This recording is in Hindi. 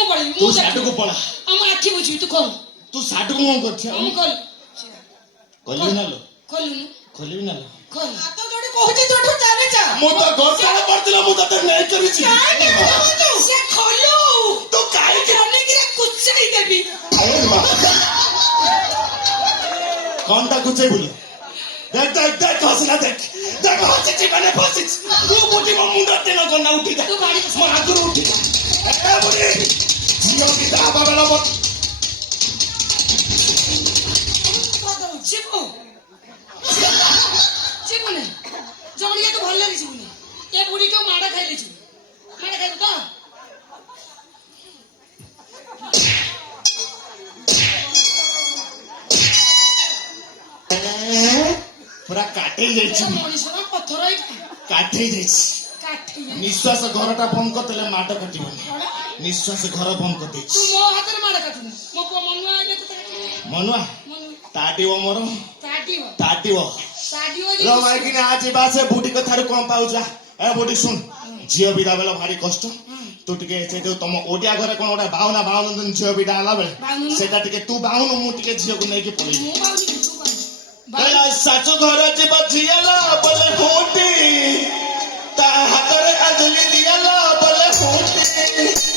ମୁଁ ପଳେଇବି ତୁ ସାଡକୁ ପଳା ଆମ ଆଖି ବୁଝିବି ତୁ ଖୋଲ ତୁ ସାଡକୁ କଣ କରୁଛୁ ମୁଁ ଖୋଲ ଖୋଲିବି ନା लो ଖୋଲୁନୁ ଖୋଲିବି ନା लो ଖୋଲ ହାତ ଯୋଡି କହୁଛି ଯୋଠୁ ଚାଲେ ଯା ମୁଁ ତ ଘରସାରା ପଡିଥିଲା ମୁଁ ତତେ ନେଇ କରିଛି ସେ ଖୋଲୁ ତୁ କାହିଁକି ଅନେକରେ କୁଚାଇ ଦେବି କଣଟା କୁଚାଇ ବୋଲି देख देख देख हंसना देख देख हंसी मैंने फंसी तू बुढ़ी मो मुंडा तेल गन्ना उठी जा मो आगुर उठी जा ए बुढ़ी झियो की दाबा बेला बत जीवो जीवने जणिया तो भल लागी जीवने ए बुढ़ी तो माडा खाइले छी माडा खाइबो तो पूरा काटे जाइछि मनीषरा पत्थर आई काटे जाइछि काठी निश्वास घरटा बंद करतेले माट कटिबनी निश्वास घर बंद कर देछि तू मो हाथ रे माडा काटुनी मो को मनुआ आइले तो मनुआ ताटिव मोर ताटिव लो माइकिन आज बासे बुढ़ी कथारु कोन पाउजा ए बुढ़ी सुन झियो बिदा बेला भारी कष्ट तू टिके से जो तुम ओडिया घरे कोन ओडा बावना बावना झियो बिदा आला बेले सेटा टिके तू बावनु मु टिके झियो को नै के पड़ी गला साचो घर जीव झियला बोले होटी ता हातरे अंजलि दियला बोले होटी